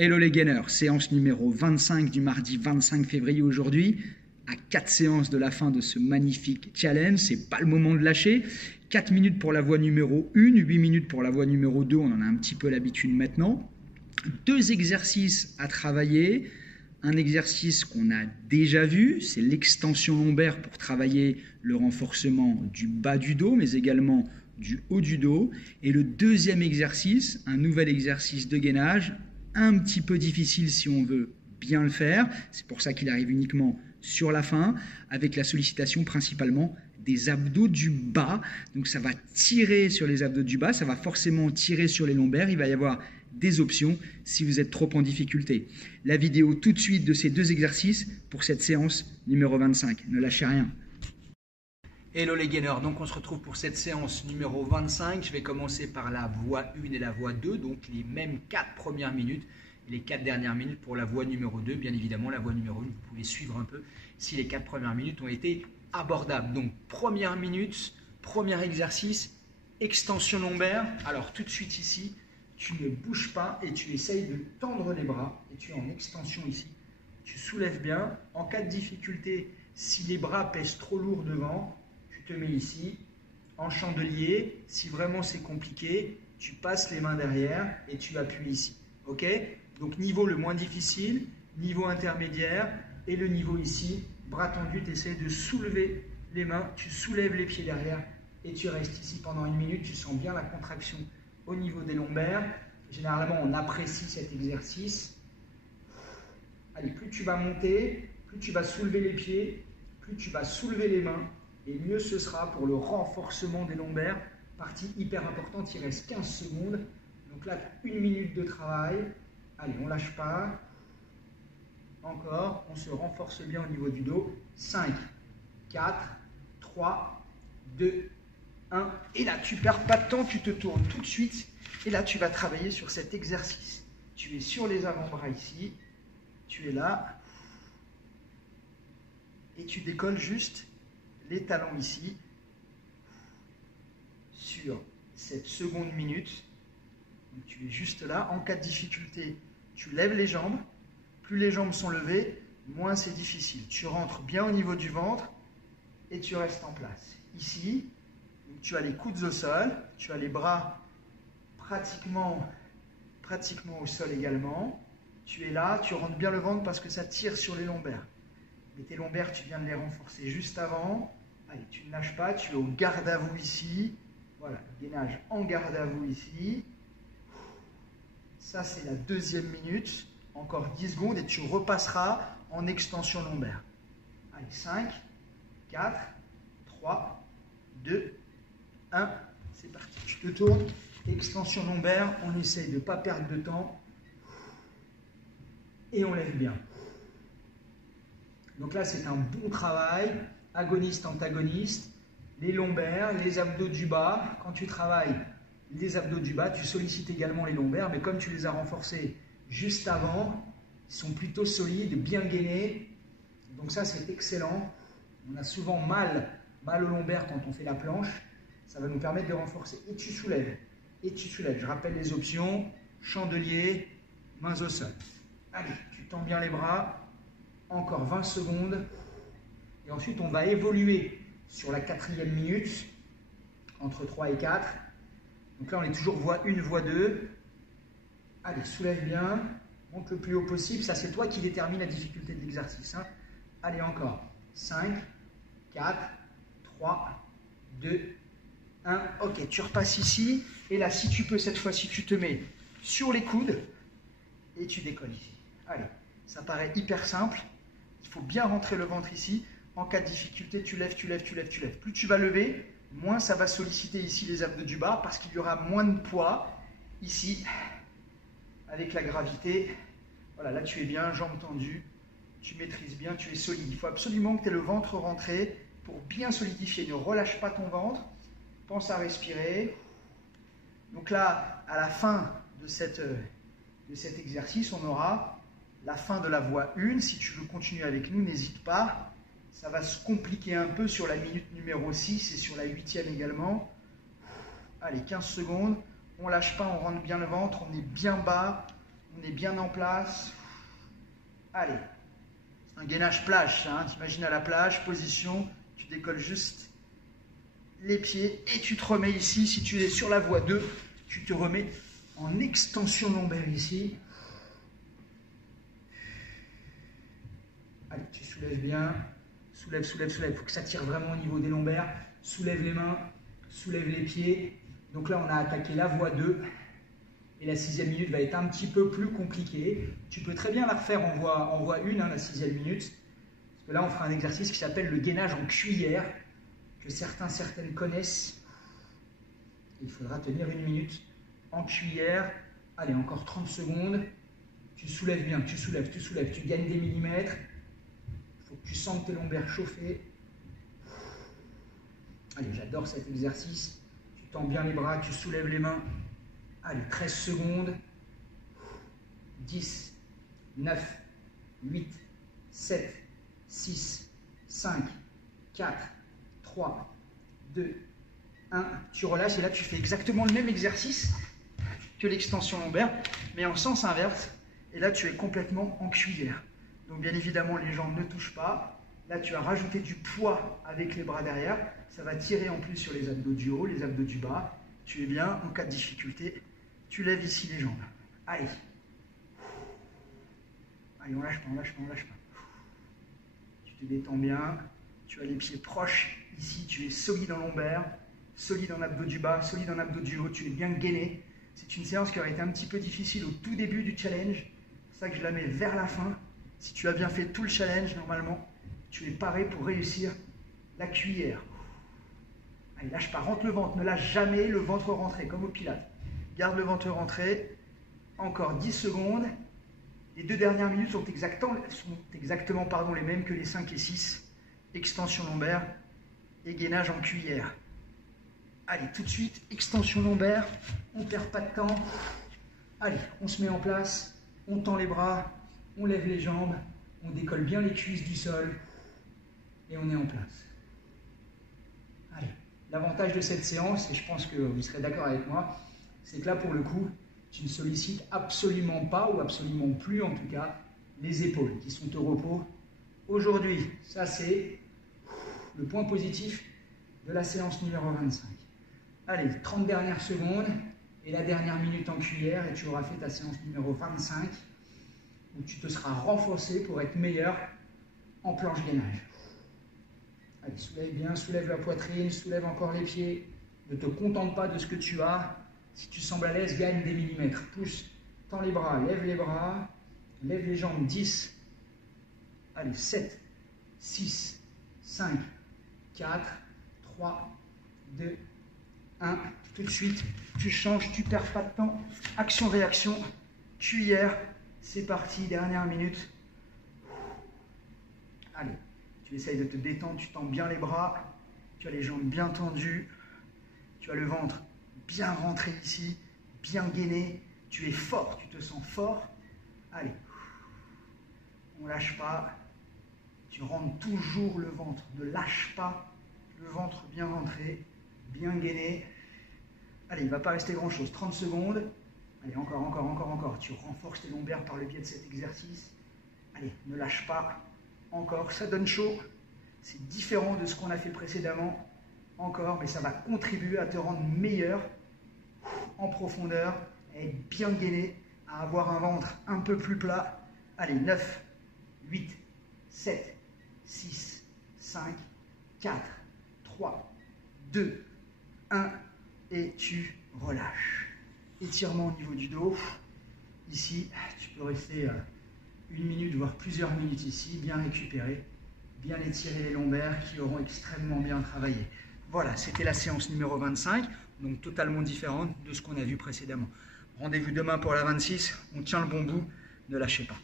Hello les gainers, séance numéro 25 du mardi 25 février aujourd'hui, à 4 séances de la fin de ce magnifique challenge, c'est pas le moment de lâcher. 4 minutes pour la voie numéro 1, 8 minutes pour la voie numéro 2, on en a un petit peu l'habitude maintenant. 2 exercices à travailler, un exercice qu'on a déjà vu, c'est l'extension lombaire pour travailler le renforcement du bas du dos, mais également du haut du dos. Et le deuxième exercice, un nouvel exercice de gainage, un petit peu difficile si on veut bien le faire, c'est pour ça qu'il arrive uniquement sur la fin, avec la sollicitation principalement des abdos du bas. Donc ça va tirer sur les abdos du bas, ça va forcément tirer sur les lombaires, il va y avoir des options si vous êtes trop en difficulté. La vidéo tout de suite de ces 2 exercices pour cette séance numéro 25, ne lâchez rien. Hello les gainers, donc on se retrouve pour cette séance numéro 25. Je vais commencer par la voie 1 et la voie 2, donc les mêmes 4 premières minutes et les 4 dernières minutes pour la voie numéro 2. Bien évidemment, la voie numéro 1, vous pouvez suivre un peu si les 4 premières minutes ont été abordables. Donc première minute, premier exercice, extension lombaire. Alors tout de suite ici, tu ne bouges pas et tu essayes de tendre les bras et tu es en extension ici. Tu soulèves bien. En cas de difficulté, si les bras pèsent trop lourd devant, tu te mets ici, en chandelier. Si vraiment c'est compliqué, tu passes les mains derrière et tu appuies ici. Ok? Donc niveau le moins difficile, niveau intermédiaire et le niveau ici, bras tendu, tu essaies de soulever les mains, tu soulèves les pieds derrière et tu restes ici pendant 1 minute. Tu sens bien la contraction au niveau des lombaires. Généralement, on apprécie cet exercice. Allez, plus tu vas monter, plus tu vas soulever les pieds, plus tu vas soulever les mains, et mieux ce sera pour le renforcement des lombaires. Partie hyper importante, il reste 15 secondes. Donc là, 1 minute de travail. Allez, on ne lâche pas. Encore, on se renforce bien au niveau du dos. 5, 4, 3, 2, 1. Et là, tu ne perds pas de temps, tu te tournes tout de suite. Et là, tu vas travailler sur cet exercice. Tu es sur les avant-bras ici. Tu es là. Et tu décolles juste les talons ici sur cette seconde minute. Donc, tu es juste là. En cas de difficulté, tu lèves les jambes. Plus les jambes sont levées, moins c'est difficile. Tu rentres bien au niveau du ventre et tu restes en place. Ici, tu as les coudes au sol, tu as les bras pratiquement au sol également. Tu es là, tu rentres bien le ventre parce que ça tire sur les lombaires. Mais tes lombaires, tu viens de les renforcer juste avant. Allez, tu ne lâches pas, tu es au garde à vous ici. Voilà, gainage en garde à vous ici. Ça, c'est la deuxième minute. Encore 10 secondes et tu repasseras en extension lombaire. Allez, 5, 4, 3, 2, 1. C'est parti. Tu te tournes. Extension lombaire. On essaye de ne pas perdre de temps. Et on lève bien. Donc là, c'est un bon travail. Agoniste, antagoniste. Les lombaires, les abdos du bas. Quand tu travailles les abdos du bas, tu sollicites également les lombaires. Mais comme tu les as renforcés juste avant, ils sont plutôt solides, bien gainés. Donc ça, c'est excellent. On a souvent mal aux lombaires quand on fait la planche. Ça va nous permettre de renforcer. Et tu soulèves. Et tu soulèves. Je rappelle les options. Chandelier, mains au sol. Allez, tu tends bien les bras. Encore 20 secondes. Et ensuite, on va évoluer sur la 4e minute, entre 3 et 4. Donc là, on est toujours voie 1, voie 2. Allez, soulève bien, monte le plus haut possible. Ça, c'est toi qui détermine la difficulté de l'exercice. Hein. Allez, encore. 5, 4, 3, 2, 1. Ok, tu repasses ici. Et là, si tu peux, cette fois-ci, tu te mets sur les coudes et tu décolles ici. Allez, ça paraît hyper simple. Il faut bien rentrer le ventre ici. En cas de difficulté, tu lèves, tu lèves, tu lèves, tu lèves. Plus tu vas lever, moins ça va solliciter ici les abdos du bas parce qu'il y aura moins de poids ici. Avec la gravité, voilà, là tu es bien, jambes tendues, tu maîtrises bien, tu es solide. Il faut absolument que tu aies le ventre rentré pour bien solidifier. Ne relâche pas ton ventre, pense à respirer. Donc là, à la fin de cet exercice, on aura la fin de la voie 1. Si tu veux continuer avec nous, n'hésite pas. Ça va se compliquer un peu sur la minute numéro 6 et sur la 8e également. Allez, 15 secondes. On ne lâche pas, on rentre bien le ventre, on est bien bas, On est bien en place. Allez. C'est un gainage plage, ça. Hein. T'imagines à la plage, position. Tu décolles juste les pieds et tu te remets ici. Si tu es sur la voie 2, tu te remets en extension lombaire ici. Allez, tu soulèves bien. Soulève, soulève, soulève. Il faut que ça tire vraiment au niveau des lombaires. Soulève les mains, soulève les pieds. Donc là, on a attaqué la voie 2. Et la 6e minute va être un petit peu plus compliquée. Tu peux très bien la refaire en voie 1, hein, la 6e minute. Parce que là, on fera un exercice qui s'appelle le gainage en cuillère, que certaines connaissent. Il faudra tenir 1 minute en cuillère. Allez, encore 30 secondes. Tu soulèves bien, tu soulèves, tu soulèves. Tu gagnes des millimètres. Il faut que tu sentes tes lombaires chauffer. Allez, j'adore cet exercice. Tu tends bien les bras, tu soulèves les mains. Allez, 13 secondes. 10, 9, 8, 7, 6, 5, 4, 3, 2, 1. Tu relâches et là tu fais exactement le même exercice que l'extension lombaire, mais en sens inverse. Et là tu es complètement en cuillère. Donc bien évidemment les jambes ne touchent pas. Là tu as rajouté du poids avec les bras derrière. Ça va tirer en plus sur les abdos du haut, les abdos du bas. Tu es bien, en cas de difficulté, tu lèves ici les jambes. Allez. Allez, on lâche pas, on lâche pas, on lâche pas. Tu te détends bien. Tu as les pieds proches. Ici, tu es solide en lombaire, solide en abdos du bas, solide en abdos du haut. Tu es bien gainé. C'est une séance qui aurait été un petit peu difficile au tout début du challenge. C'est pour ça que je la mets vers la fin. Si tu as bien fait tout le challenge, normalement, tu es paré pour réussir la cuillère. Allez, lâche pas, rentre le ventre. Ne lâche jamais le ventre rentré, comme au pilates. Garde le ventre rentré. Encore 10 secondes. Les 2 dernières minutes sont exactement les mêmes que les 5 et 6. Extension lombaire et gainage en cuillère. Allez, tout de suite, extension lombaire. On ne perd pas de temps. Allez, on se met en place. On tend les bras. On lève les jambes. On décolle bien les cuisses du sol. Et on est en place. Allez, l'avantage de cette séance, et je pense que vous serez d'accord avec moi, c'est que là, pour le coup, tu ne sollicites absolument pas, ou absolument plus en tout cas, les épaules qui sont au repos aujourd'hui. Ça, c'est le point positif de la séance numéro 25. Allez, 30 dernières secondes et la dernière minute en cuillère et tu auras fait ta séance numéro 25 où tu te seras renforcé pour être meilleur en planche gainage. Allez, soulève bien, soulève la poitrine, soulève encore les pieds. Ne te contente pas de ce que tu as. Si tu sembles à l'aise, gagne des millimètres. Pousse, tends les bras, lève les jambes. 10. Allez, 7, 6, 5, 4, 3, 2, 1. Tout de suite, tu changes, tu ne perds pas de temps. Action-réaction, cuillère. C'est parti, dernière minute. Allez, tu essayes de te détendre, tu tends bien les bras. Tu as les jambes bien tendues. Tu as le ventre bien rentré ici, bien gainé. Tu es fort, tu te sens fort. Allez, on ne lâche pas. Tu rentres toujours le ventre, ne lâche pas. Le ventre bien rentré, bien gainé. Allez, il ne va pas rester grand-chose. 30 secondes. Allez, encore. Tu renforces tes lombaires par le biais de cet exercice. Allez, ne lâche pas. Encore, ça donne chaud. C'est différent de ce qu'on a fait précédemment. Encore, mais ça va contribuer à te rendre meilleur en profondeur, à être bien gainé, à avoir un ventre un peu plus plat. Allez, 9, 8, 7, 6, 5, 4, 3, 2, 1, et tu relâches. Étirement au niveau du dos. Ici, tu peux rester 1 minute, voire plusieurs minutes ici, bien récupérer, bien étirer les lombaires qui auront extrêmement bien travaillé. Voilà, c'était la séance numéro 25, donc totalement différente de ce qu'on a vu précédemment. Rendez-vous demain pour la 26, on tient le bon bout, ne lâchez pas.